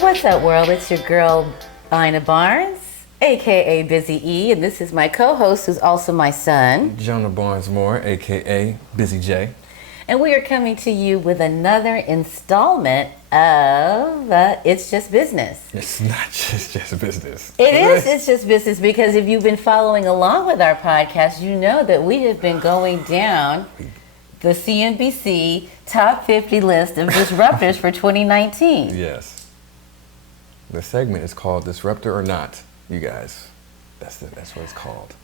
What's up, world? It's your girl, Ina Barnes, aka Busy E, and this is my co-host, who's also my son, Jonah Barnes Moore, aka Busy J. and we are coming to you with another installment of It's Just Business. It's not just business. It is. It's just business because if you've been following along with our podcast, you know that we have been going down the CNBC top 50 list of disruptors for 2019. Yes. The segment is called Disruptor or Not, you guys. That's what it's called.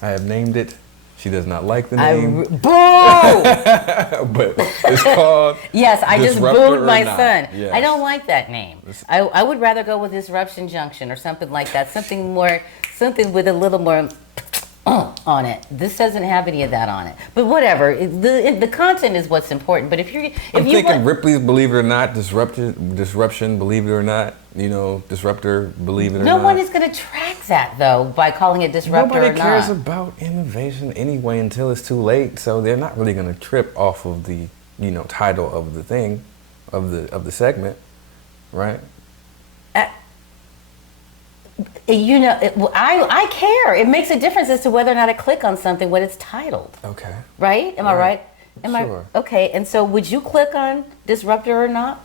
I have named it. She does not like the name. Boo! But it's called Yes, I just Disruptor booed or my Not. son. Yes. I don't like that name. I would rather go with Disruption Junction or something like that. Something with a little more on it. This doesn't have any of that on it. But whatever. The content is what's important. But if you thinking Ripley's Believe It or Not, Disruption, Believe It or Not, Disruptor, Believe It or Not. No one is going to track that, though, by calling it Disruptor or Not. Nobody cares about innovation anyway until it's too late, so they're not really going to trip off of the, title of the thing, of the segment, right? I care. It makes a difference as to whether or not I click on something when it's titled. Okay. Right? Am I right? Sure. Okay, and so would you click on Disruptor or Not?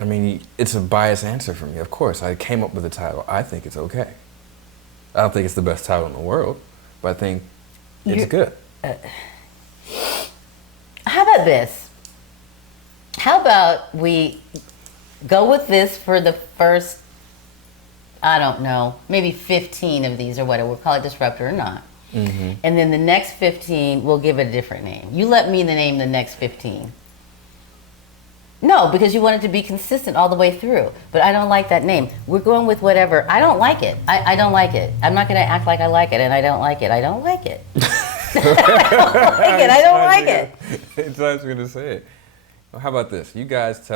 I mean, it's a biased answer for me. Of course, I came up with the title. I think it's okay. I don't think it's the best title in the world, but I think it's good. How about this? How about we go with this for the first, I don't know, maybe 15 of these or whatever. We'll call it Disruptor or Not. Mm-hmm. And then the next 15, we'll give it a different name. You let me name the next 15. No, because you want it to be consistent all the way through. But I don't like that name. We're going with whatever. I don't like it. I don't like it. I'm not going to act like I like it, and I don't like it. I don't like it. I don't like it. It's not going to say it. Well, how about this? You guys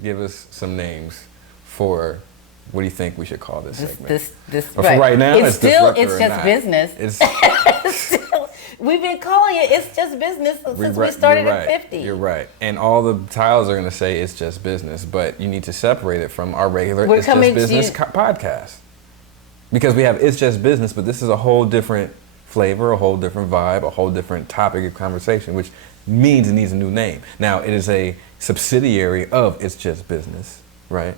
give us some names for what do you think we should call this segment? This for right now, it's just not. business. We've been calling it It's Just Business since we started at 50. You're right. And all the titles are going to say It's Just Business, but you need to separate it from our regular It's Just Business podcast. Because we have It's Just Business, but this is a whole different flavor, a whole different vibe, a whole different topic of conversation, which means it needs a new name. Now, it is a subsidiary of It's Just Business, right?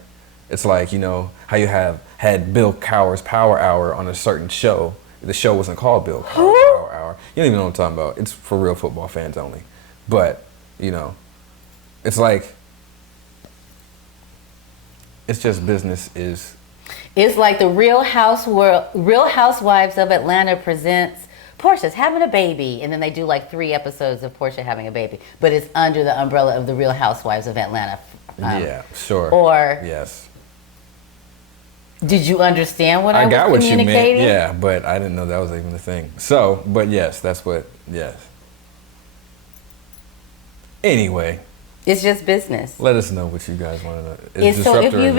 It's like, how you have had Bill Cowher's Power Hour on a certain show. The show wasn't called Bill Cowher's Power Hour. You don't even know what I'm talking about. It's for real football fans only. But, it's like, It's Just Business is... It's like the Real Housewives of Atlanta presents Portia's having a baby. And then they do like 3 episodes of Portia having a baby. But it's under the umbrella of the Real Housewives of Atlanta. Yeah, sure. Or... Yes. Did you understand what I was got what communicating? you meant, yeah, but I didn't know that was even the thing. So, but yes, yes. Anyway. It's just business. Let us know what you guys want to know. So if you've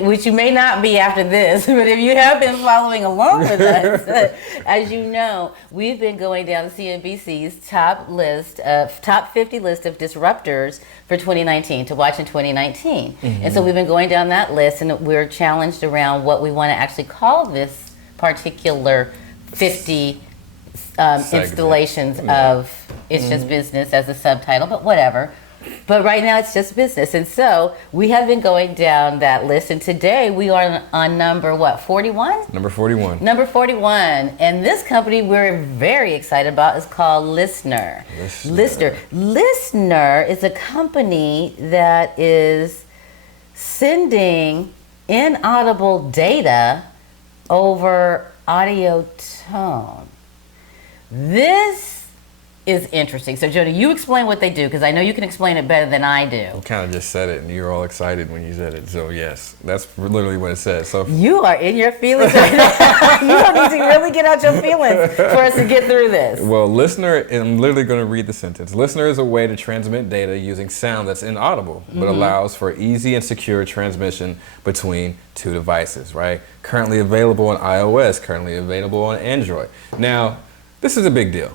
which you may not be after this, but if you have been following along with us, as you know, we've been going down CNBC's top 50 list of disruptors for 2019 to watch in 2019. Mm-hmm. And so we've been going down that list, and we're challenged around what we want to actually call this particular 50 installations of It's Just Business as a subtitle, but whatever. But right now it's just business. And so we have been going down that list. And today we are on number, 41? Number 41. Number 41. And this company we're very excited about is called LISNR. LISNR is a company that is sending inaudible data over audio tone. This is interesting. So, Jody, you explain what they do, because I know you can explain it better than I do. You kind of just said it, and you were all excited when you said it. So, yes, that's literally what it says. So you are in your feelings right now. You don't need to really get out your feelings for us to get through this. Well, LISNR, I'm literally going to read the sentence. LISNR is a way to transmit data using sound that's inaudible, but allows for easy and secure transmission between 2 devices, right? Currently available on iOS, currently available on Android. Now, this is a big deal.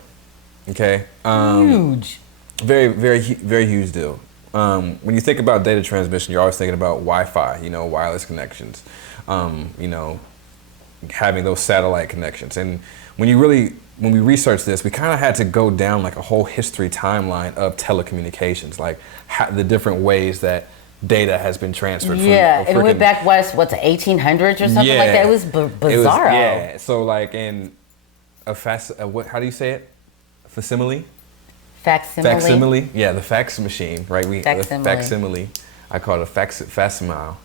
Okay. Huge. Very, very, very huge deal. when you think about data transmission, you're always thinking about Wi-Fi, you know, wireless connections, you know, having those satellite connections. And when we researched this, we kind of had to go down like a whole history timeline of telecommunications, like the different ways that data has been transferred. Yeah, and it went back, what, to 1800s or something like that? It was bizarro. Yeah, so like in how do you say it? Facsimile? Facsimile? Yeah, the fax machine, right? Facsimile. I call it a facsimile.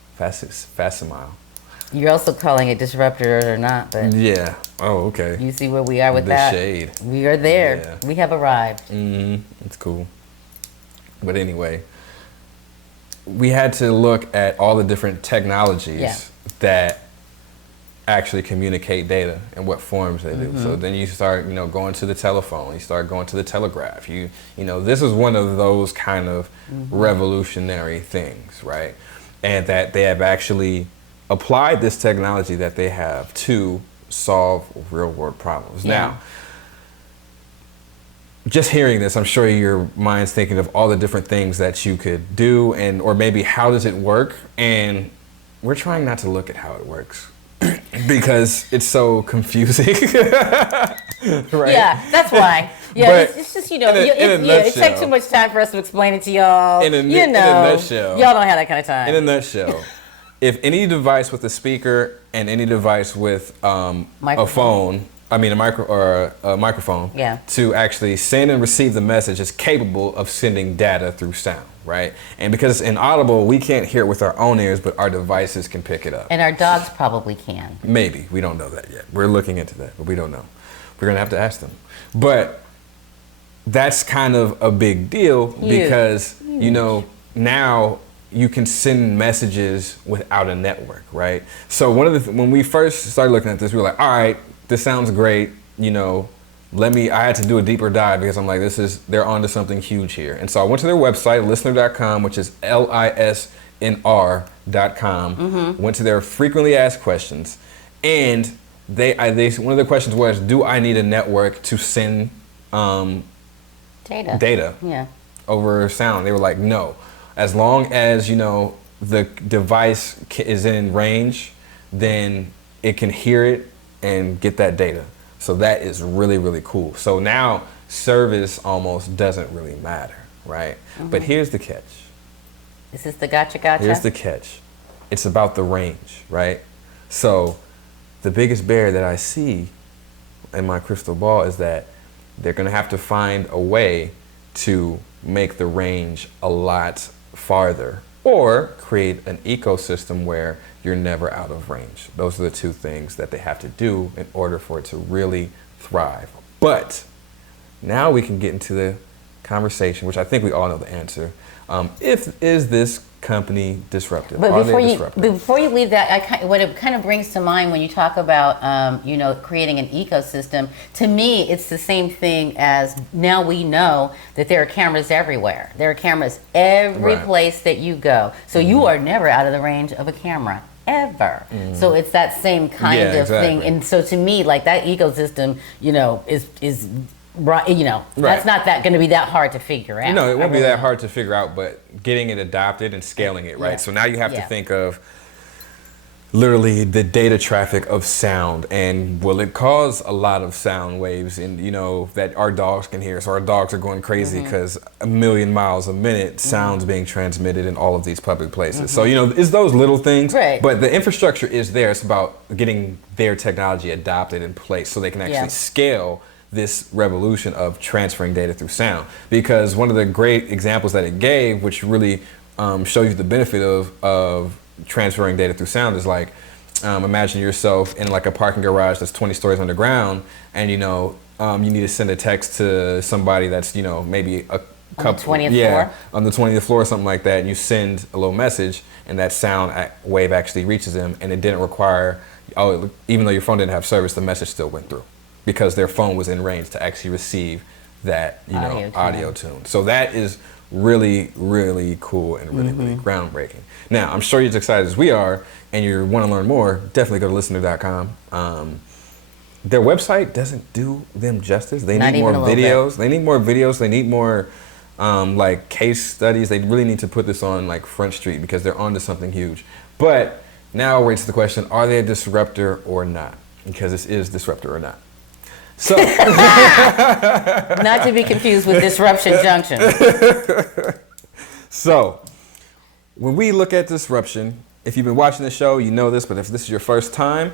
You're also calling it disruptor or not, but yeah. Oh, okay. You see where we are with that? The shade. We are there. Yeah. We have arrived. It's cool. But anyway, we had to look at all the different technologies that actually communicate data and what forms they do. So then you start, you know, going to the telephone, you start going to the telegraph. You know, this is one of those kind of revolutionary things, right? And that they have actually applied this technology that they have to solve real world problems. Now, just hearing this, I'm sure your mind's thinking of all the different things that you could do, and or maybe how does it work? And we're trying not to look at how it works because it's so confusing. Right? Yeah, that's why. Yeah, it's just, you know, it takes too much time for us to explain it to y'all. In a nutshell, y'all don't have that kind of time. In a nutshell, if any device with a speaker and any device with a phone, a microphone, to actually send and receive the message is capable of sending data through sound, right? And because it's inaudible, we can't hear it with our own ears, but our devices can pick it up. And our dogs probably can. Maybe. We don't know that yet. We're looking into that, but we don't know. We're going to have to ask them. But that's kind of a big deal because, you know, now you can send messages without a network, right? So when we first started looking at this, we were like, all right, this sounds great, you know, I had to do a deeper dive because I'm like, they're onto something huge here. And so I went to their website, LISNR.com, which is LISNR.com, went to their frequently asked questions, and one of the questions was, do I need a network to send data over sound? They were like, no. As long as, you know, the device is in range, then it can hear it and get that data. So that is really, really cool. So now service almost doesn't really matter, right? But here's the catch. Is this the gotcha? Here's the catch. It's about the range, right? So the biggest barrier that I see in my crystal ball is that they're going to have to find a way to make the range a lot farther, or create an ecosystem where you're never out of range. Those are the two things that they have to do in order for it to really thrive. But now we can get into the conversation, which I think we all know the answer. Is this company disruptive? But before you leave that, what it kind of brings to mind when you talk about, you know, creating an ecosystem, to me, it's the same thing as now we know that there are cameras everywhere. There are cameras every place that you go. So you are never out of the range of a camera, ever. So it's that same kind of thing. And so to me, like that ecosystem, you know, is right, you know, that's not going to be that hard to figure out. No, it won't be that hard to figure out, but getting it adopted and scaling it, right? So now you have to think of literally the data traffic of sound, and will it cause a lot of sound waves, and you know, that our dogs can hear. So our dogs are going crazy because 1,000,000 miles a minute sounds being transmitted in all of these public places. So, you know, it's those little things, but the infrastructure is there. It's about getting their technology adopted in place so they can actually scale this revolution of transferring data through sound. Because one of the great examples that it gave, which really shows you the benefit of transferring data through sound, is like, imagine yourself in like a parking garage that's 20 stories underground, and you know, you need to send a text to somebody that's, you know, maybe a couple, on the 20th floor? On the 20th floor or something like that, and you send a little message, and that sound wave actually reaches them, and it didn't require, even though your phone didn't have service, the message still went through, because their phone was in range to actually receive that, you know, audio tune. So that is really, really cool and really, really groundbreaking. Now, I'm sure you're as excited as we are, and you want to learn more, definitely go to LISNR.com. Their website doesn't do them justice. They need more videos. They need more videos. They need more like case studies. They really need to put this on like Front Street because they're onto something huge. But now we're to the question, are they a disruptor or not? Because this is Disruptor or not. So, not to be confused with Disruption Junction. So, when we look at disruption, if you've been watching the show, you know this, but if this is your first time,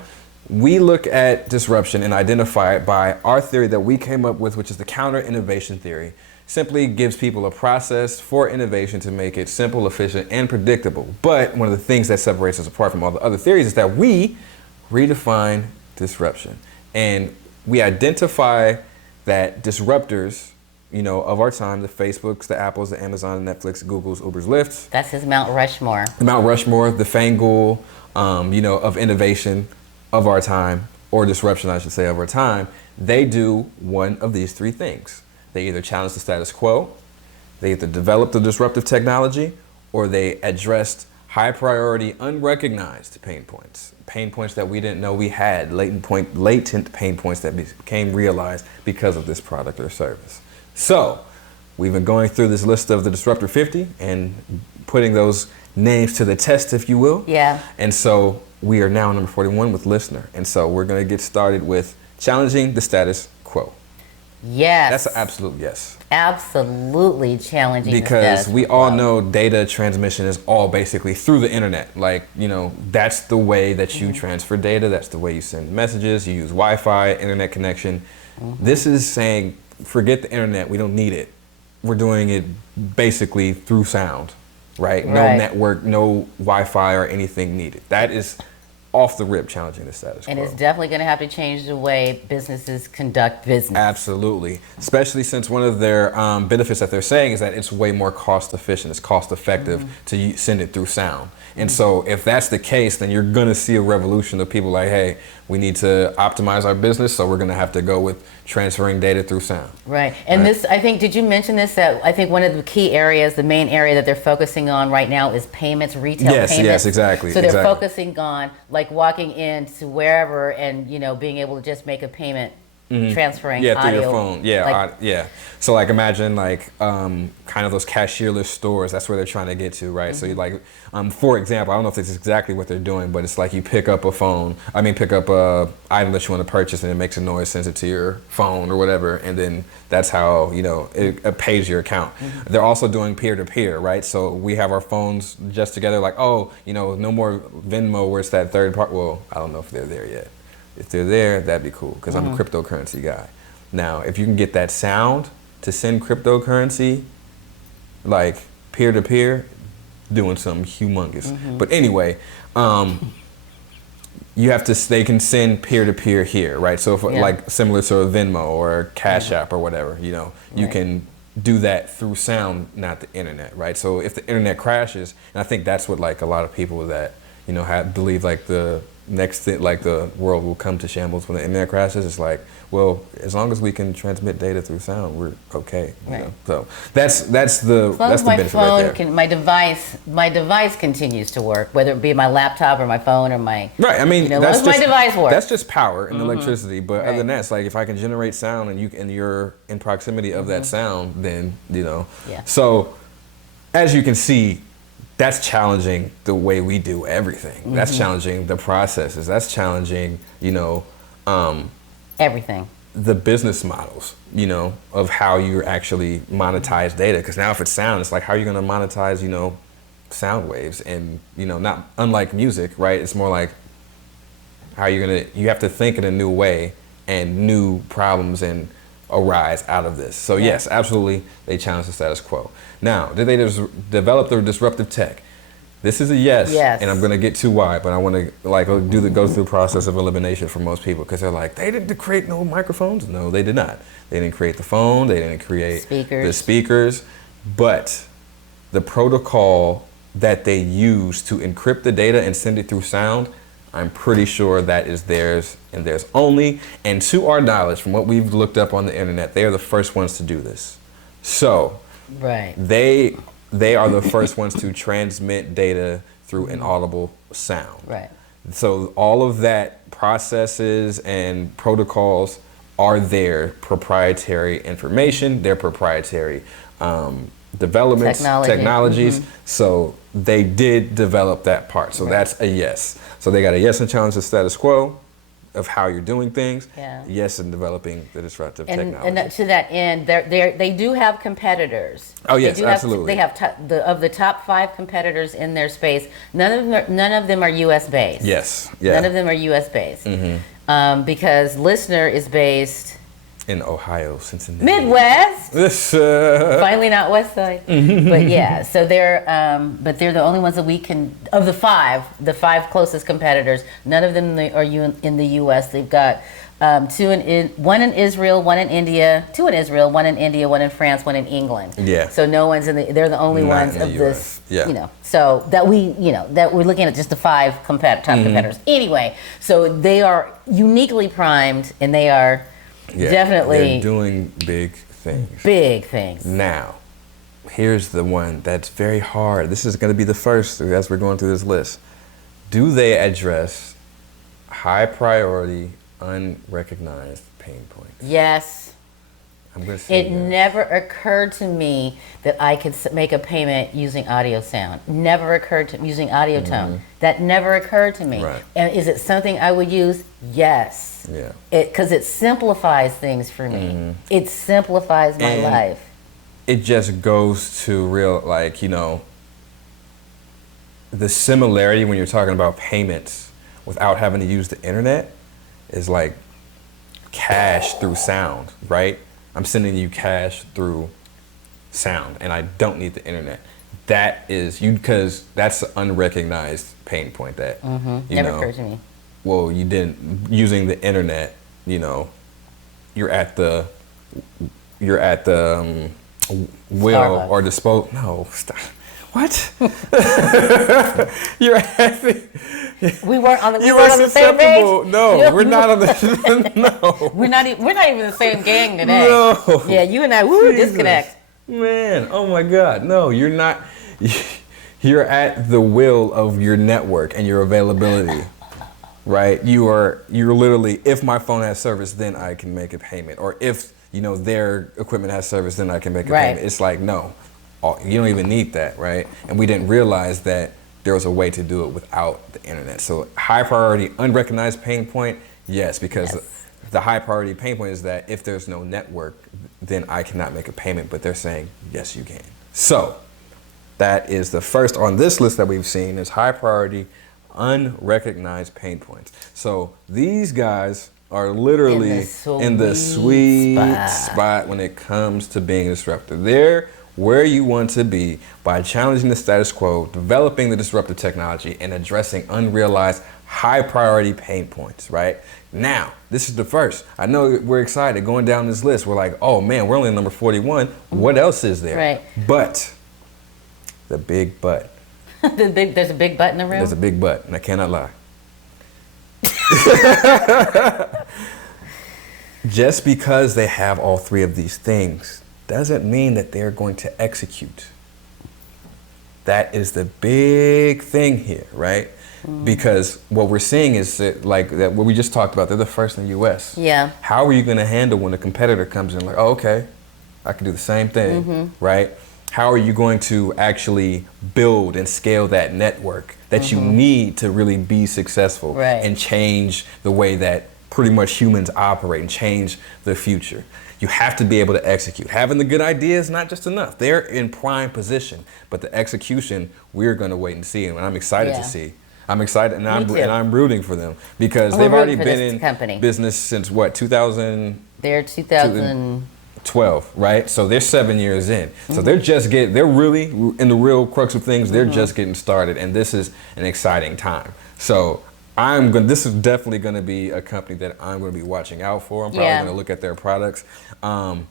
we look at disruption and identify it by our theory that we came up with, which is the counter-innovation theory. Simply gives people a process for innovation to make it simple, efficient, and predictable. But one of the things that separates us apart from all the other theories is that we redefine disruption. And we identify that disruptors, you know, of our time, the Facebooks, the Apples, the Amazon, Netflix, Googles, Ubers, Lyfts. That's his Mount Rushmore. The Mount Rushmore, the Fangool, you know, of innovation of our time, or disruption, I should say, of our time. They do one of these three things. They either challenge the status quo, they either develop the disruptive technology, or they addressed high priority, unrecognized pain points that we didn't know we had, latent pain points that became realized because of this product or service. So we've been going through this list of the Disruptor 50 and putting those names to the test, if you will. Yeah. And so we are now number 41 with LISNR. And so we're going to get started with challenging the status quo. Yes. That's an absolute yes. Absolutely challenging. Because we all know data transmission is all basically through the internet. Like, you know, that's the way that you transfer data. That's the way you send messages. You use Wi-Fi, internet connection. This is saying, forget the internet. We don't need it. We're doing it basically through sound, right? No network, no Wi-Fi or anything needed. That is off the rip challenging the status quo. And it's definitely going to have to change the way businesses conduct business. Absolutely. Especially since one of their benefits that they're saying is that it's way more cost efficient. It's cost effective to send it through sound. And so if that's the case, then you're going to see a revolution of people like, hey, we need to optimize our business, so we're going to have to go with transferring data through sound. Right. And this, I think, did you mention this? That I think one of the key areas, the main area that they're focusing on right now is payments, retail payments. Yes, exactly. So they're focusing on like walking into wherever and, you know, being able to just make a payment. Transferring audio. Through your phone. Yeah. So like imagine like kind of those cashierless stores. That's where they're trying to get to, right? So you like, for example, I don't know if this is exactly what they're doing, but it's like you pick up a item that you want to purchase, and it makes a noise, sends it to your phone or whatever, and then that's how, you know, it pays your account. They're also doing peer-to-peer, right? So we have our phones just together, like, oh, you know, no more Venmo where it's that third part. Well, I don't know if they're there yet. If they're there, that'd be cool, because I'm a cryptocurrency guy. Now, if you can get that sound to send cryptocurrency, like peer-to-peer, doing something humongous. But anyway, they can send peer-to-peer here, right? So if, like similar to a Venmo or Cash App or whatever, you know, you can do that through sound, not the internet, right? So if the internet crashes, and I think that's what like a lot of people that, you know, believe like the next thing, like the world will come to shambles when the internet crashes. It's like, well, as long as we can transmit data through sound, we're okay. You know? So that's the benefit right there. My device continues to work, whether it be my laptop or my phone or my right. I mean, you know, that's just, my device works. That's just power and electricity. But other than that, it's like if I can generate sound and you're in proximity of that sound, then you know. Yeah. So as you can see, that's challenging the way we do everything. That's challenging the processes. That's challenging, you know, everything. The business models, you know, of how you actually monetize data. Because now if it's sound, it's like, how are you going to monetize, you know, sound waves? And, you know, not unlike music, right? It's more like, how are you have to think in a new way, and new problems and arise out of this. So yes, absolutely, they challenge the status quo. Now, did they develop the disruptive tech? This is a yes, and I'm going to get to why, but I want to like go through the process of elimination for most people, because they're like, they didn't create no microphones. No, they did not. They didn't create the phone. They didn't create the speakers, but the protocol that they use to encrypt the data and send it through sound, I'm pretty sure that is theirs and theirs only. And to our knowledge, from what we've looked up on the internet, they are the first ones to do this. So they are the first ones to transmit data through an audible sound. Right. So all of that processes and protocols are their proprietary information, their proprietary developments, technologies. So they did develop that part. So that's a yes. So they got a yes in challenge the status quo of how you're doing things. Yeah. Yes in developing the disruptive technology. And to that end, they do have competitors. Oh yes, absolutely. They have of the top 5 competitors in their space. None of them are U.S. based. Yes. Yeah. None of them are U.S. based. Because LISNR is based in Ohio, Cincinnati. Midwest. Finally not West Side. But yeah, so they're the only ones that we can, of the five closest competitors, none of them are in the U.S. They've got one in Israel, one in India, 2 in Israel, 1 in India, 1 in France, 1 in England. Yeah. So no one's they're the only ones of this, so that we're looking at just the 5 top competitors. Anyway, so they are uniquely primed, and they are definitely they're doing big things. Big things. Now, here's the one that's very hard. This is going to be the first as we're going through this list. Do they address high priority, unrecognized pain points? Yes. I'm going to say it never occurred to me that I could make a payment using audio sound. Never occurred to me using audio tone. That never occurred to me. Right. And is it something I would use? Yes. Yeah. Because it simplifies things for me. It simplifies my life. It just goes to real, the similarity when you're talking about payments without having to use the internet is like cash through sound, right? I'm sending you cash through sound, and I don't need the internet. That is because that's an unrecognized pain point that never occurred to me. Well, you didn't using the internet. You're at the will Starbucks. or dispose. No, stop. What? You're at the. We weren't on the. We weren't on the same page. No, we're not on the. No. We're not even the same gang today. No. Yeah, you and I. Disconnect. Man, oh my God, no, you're not. You're at the will of your network and your availability. Right, you're literally, if my phone has service, then I can make a payment, or if their equipment has service, then I can make a payment. It's like no, you don't even need that, right? And we didn't realize that there was a way to do it without the internet. So high priority, unrecognized pain point, yes, because the high priority pain point is that if there's no network, then I cannot make a payment. But they're saying yes, you can. So that is the first on this list that we've seen is high priority, unrecognized pain points. So these guys are literally in the sweet spot when it comes to being a disruptor. They're where you want to be by challenging the status quo, developing the disruptive technology, and addressing unrealized high priority pain points, right? Now, this is the first. I know we're excited going down this list. We're like, oh man, we're only number 41. What else is there? Right. But, the big but. There's a big butt in the room? There's a big butt, and I cannot lie. Just because they have all 3 of these things doesn't mean that they're going to execute. That is the big thing here, right? Because what we're seeing is that, what we just talked about, they're the first in the U.S. Yeah. How are you going to handle when a competitor comes in like, oh, okay, I can do the same thing, right? How are you going to actually build and scale that network that you need to really be successful and change the way that pretty much humans operate and change the future? You have to be able to execute. Having the good idea is not just enough. They're in prime position, but the execution, we're going to wait and see, and I'm excited to see. I'm excited, and I'm rooting for them because they've already been in business since what, 2000? They're 2012, right? So they're 7 years in. So they're really in the real crux of things. They're just getting started, and this is an exciting time. So this is definitely going to be a company that I'm going to be watching out for. I'm probably going to look at their products. One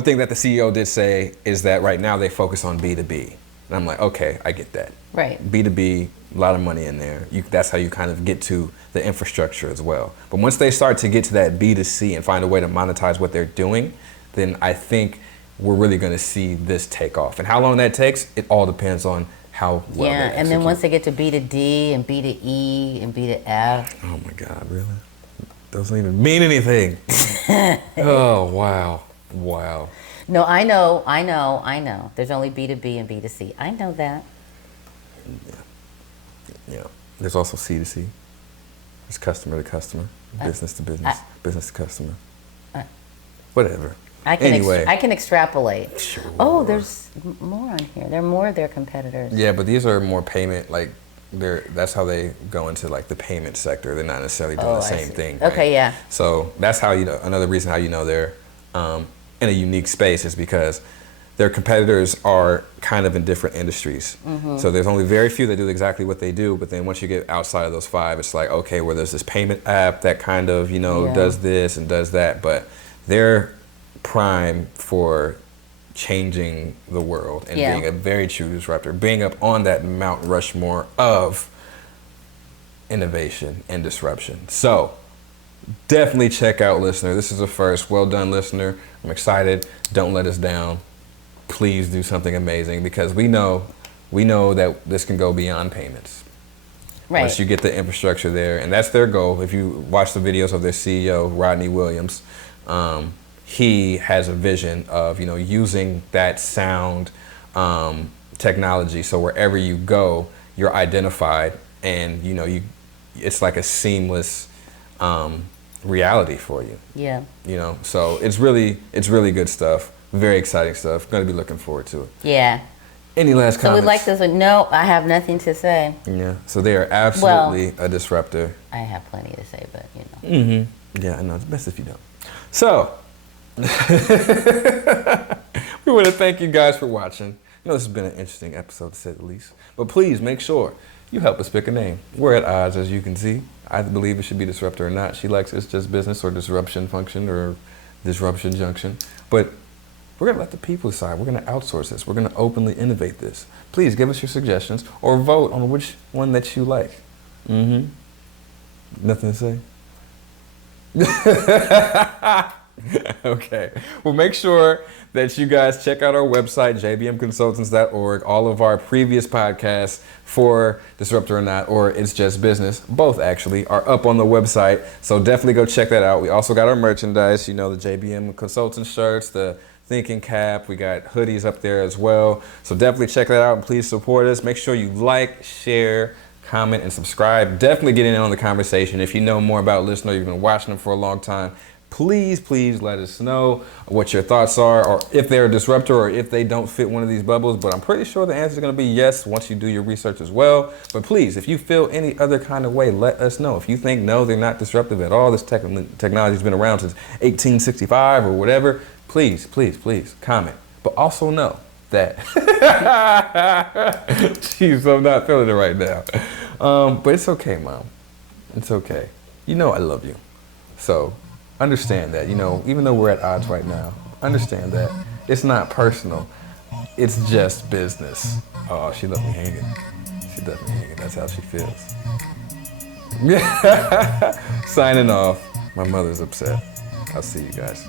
thing that the CEO did say is that right now they focus on B2B. And I'm like, okay, I get that. Right. B2B, a lot of money in there. That's how you kind of get to the infrastructure as well. But once they start to get to that B2C and find a way to monetize what they're doing, then I think we're really going to see this take off. And how long that takes, it all depends on how well they execute. And then once they get to B to D and B to E and B to F. Oh my God, really? Doesn't even mean anything. Oh, wow. No, I know. There's only B2B and B2C. I know that. Yeah. There's also C2C. There's customer to customer, business to business, business to customer. Whatever. I can extrapolate. Sure. Oh, there's more on here. There are more of their competitors. Yeah, but these are more payment, like, that's how they go into like the payment sector. They're not necessarily doing the same thing. Right? Okay, yeah. So that's how you know. Another reason how you know they're in a unique space is because their competitors are kind of in different industries. Mm-hmm. So there's only very few that do exactly what they do. But then once you get outside of those five, it's like, okay, well, there's this payment app that kind of does this and does that. But they're prime for changing the world and being a very true disruptor, being up on that Mount Rushmore of innovation and disruption. So definitely check out LISNR. This is a first. Well done, LISNR. I'm excited. Don't let us down. Please do something amazing, because we know that this can go beyond payments. Right. Once you get the infrastructure there, and that's their goal. If you watch the videos of their CEO, Rodney Williams, he has a vision of using that sound technology, so wherever you go, you're identified, and it's like a seamless reality for you. Yeah. So it's really good stuff. Very exciting stuff. Going to be looking forward to it. Yeah. Any last comments? So we'd like this one. No, I have nothing to say. Yeah. So they are absolutely a disruptor. I have plenty to say, but Mm-hmm. Yeah, I know. It's best if you don't. So we want to thank you guys for watching. This has been an interesting episode, to say the least. But please make sure you help us pick a name. We're at odds, as you can see. I believe it should be Disruptor or not. She likes It's Just Business or Disruption Function or Disruption Junction. But we're going to let the people decide. We're going to outsource this. We're going to openly innovate this. Please give us your suggestions or vote on which one that you like. Mm-hmm. Nothing to say? Okay. Well, make sure that you guys check out our website, jbmconsultants.org. All of our previous podcasts for Disruptor or Not, or It's Just Business, both actually, are up on the website. So definitely go check that out. We also got our merchandise, the JBM Consultants shirts, the Thinking Cap. We got hoodies up there as well. So definitely check that out and please support us. Make sure you like, share, comment, and subscribe. Definitely get in on the conversation. If you know more about LISNR, you've been watching them for a long time, please let us know what your thoughts are, or if they're a disruptor, or if they don't fit one of these bubbles. But I'm pretty sure the answer is going to be yes once you do your research as well. But please, if you feel any other kind of way, let us know. If you think, no, they're not disruptive at all, this technology has been around since 1865 or whatever, please comment. But also know that, jeez, I'm not feeling it right now. But it's okay, Mom. It's okay. I love you. So understand that, even though we're at odds right now, understand that it's not personal. It's just business. Oh, she left me hanging. She left me hanging. That's how she feels. Signing off. My mother's upset. I'll see you guys.